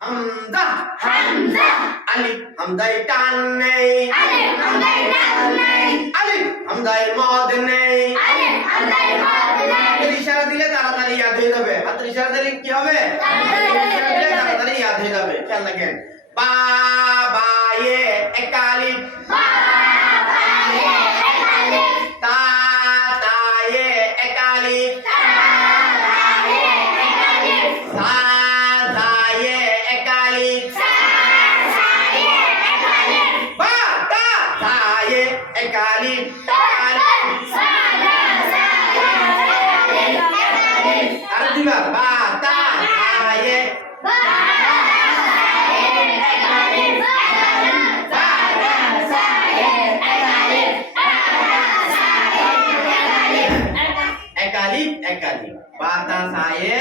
হামজা আলিফ হামজায় টান নেই আলিফ হামজায় মদ নেই হাতের ইশারা দিলে তাড়াতাড়ি ইয়াদ হয়ে যাবে। হাতের ইশারা দিলে কি হবে? তাড়াতাড়ি ইয়াদ হয়ে যাবে। খেয়াল রাখেন। বা বায়ে এক আলিফ তা তায়ে এক আলিফ সা দায়ে এক আলিফ বা তা দায়ে এক আলিফ আর দিবা বা তা দায়ে একালিফ বাতা সায়ে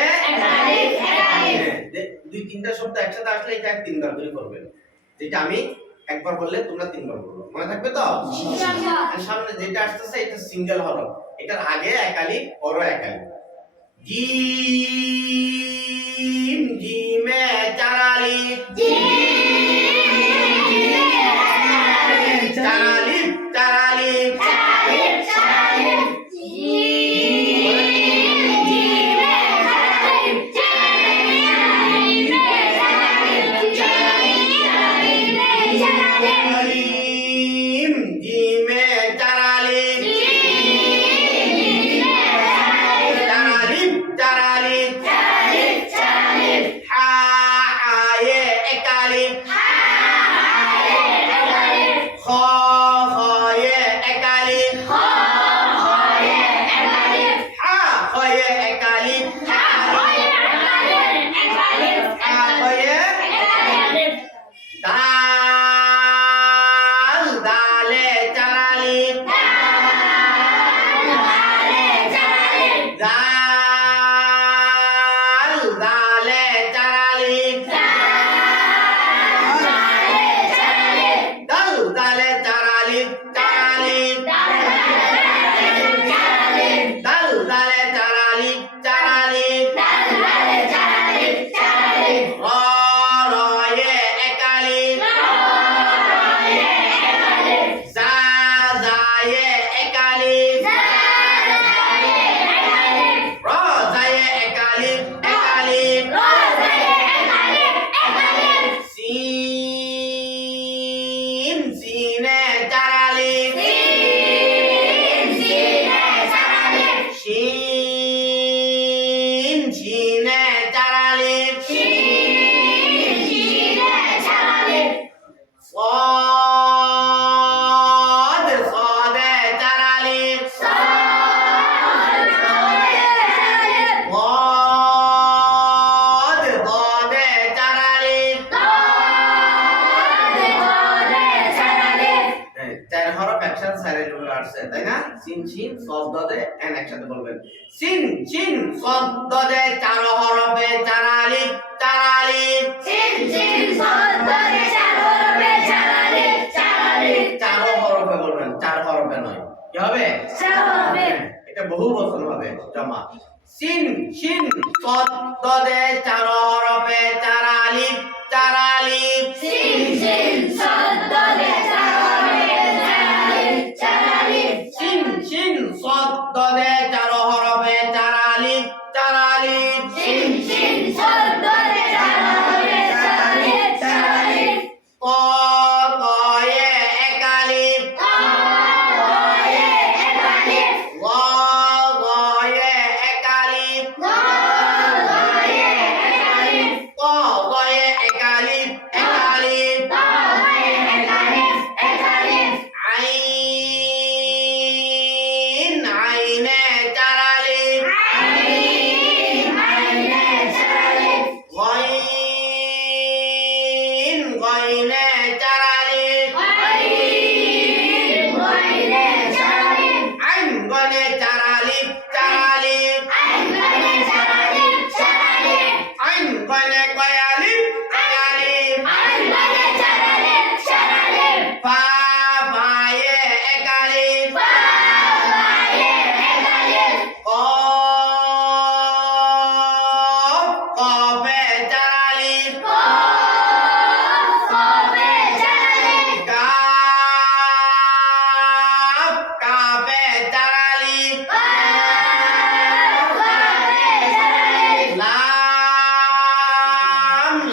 দুই তিনটা শব্দ একসাথে আসলে এটা তিনবার করে করবেন। যেটা আমি একবার বললে তোমরা তিনবার বলবে, মনে থাকবে তো? আর সামনে যেটা আসতেছে এটা সিঙ্গেল হরফ, এটার আগে একালিফ পরে একালিফ। জিম জিমে চার আলিফ চার আলিফ চার আলিফ তাই না? সিন শিন শব্দ দে এন একসাথে বলবেন। সিন শিন শব্দ দে চার হরফে চার আলিফ চার আলিফ সিন শিন শব্দ দে চার হরফে চার আলিফ চার আলিফ চার হরফে বলবেন, চার হরফে নয়। কি হবে? চার হরফে। এটা বহু বচন হবে জমা। সিন শিন শব্দ দে চার হরফে চার আলিফ চার আলিফ সিন শিন শব্দ দে চার হরফে চার আলিফ চার আলিফ সিন শিন শব্দ দে চার হরফে চার আলিফ চার আলিফ সিন শিন শব্দ দে চার হরফে চার আলিফ চার আলিফ ক কয়ে এক আলিফ ক কয়ে এক আলিফ গ গয়ে এক আলিফ গ গয়ে এক আলিফ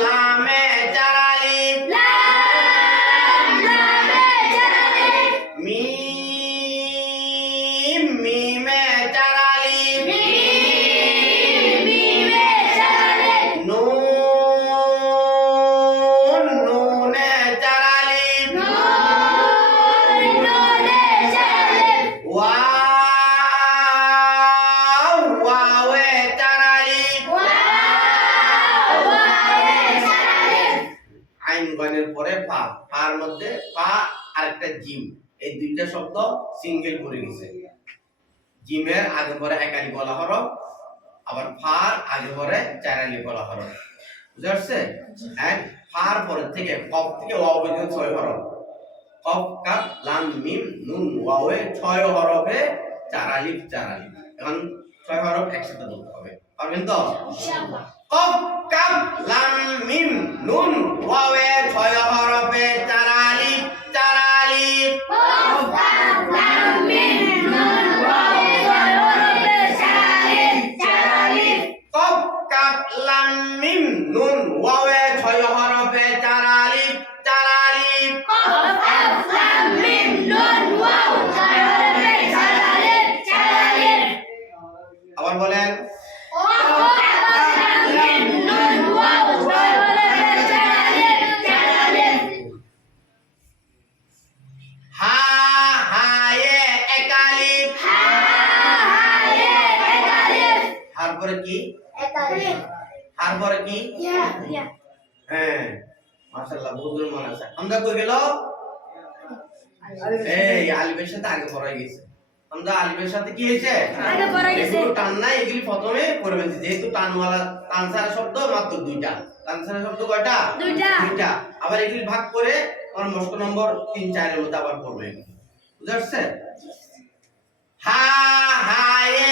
লামে চার আলিফ মিম মিমে চার আলিফ নুন নুনে চার আলিফ ওয়াও ওয়াওয়ে চার আলিফ আইন গণের পরে ফা ফার মধ্যে ফা আরেকটা জিম এই দুইটা শব্দ সিঙ্গেল করে গেছে জিমের আগে পরে একালি বলা হরফ আবার ফার আগে পরে চার আলিফ বলা হরফ বুঝা যাচ্ছে এক ফার পরে থেকে কফ থেকে ওয়াও পর্যন্ত 6 হরফ কফ কাফ লাম মিম নুন ওয়াওয়ে 6 হরফে চার আলিফ এখন 6 হরফ একসাথে বলতে হবে পারবেন তো ইনশাআল্লাহ কফ কাফ লাম মিম নুন ওয়াওয়ে 6 হরফে চার আলিফ কফ কাফ লাম মিম নুন ওয়াওয়ে 6 হরফে চার আলিফ আবার বলেন হা হায়ে একালিফ হার পরে কি হ্যাঁ মাশাআল্লাহ বুঝুন মনে আছে আমরা কই গেল এই আলিফের সাথে আগে পড়া গেছে আমরা আলিফের সাথে কি হয়েছে আগে পড়া গেছে টান নাই এগুলি প্রথমে করবেন যেহেতু টানওয়ালা টান ছাড়া শব্দ মাত্র দুইটা টান ছাড়া শব্দ কয়টা দুইটা আবার এগুলি ভাগ করে আমার মস্ক নম্বর 3 4 এর মধ্যে আবার পড়বেন বুঝা যাচ্ছে হা হায়ে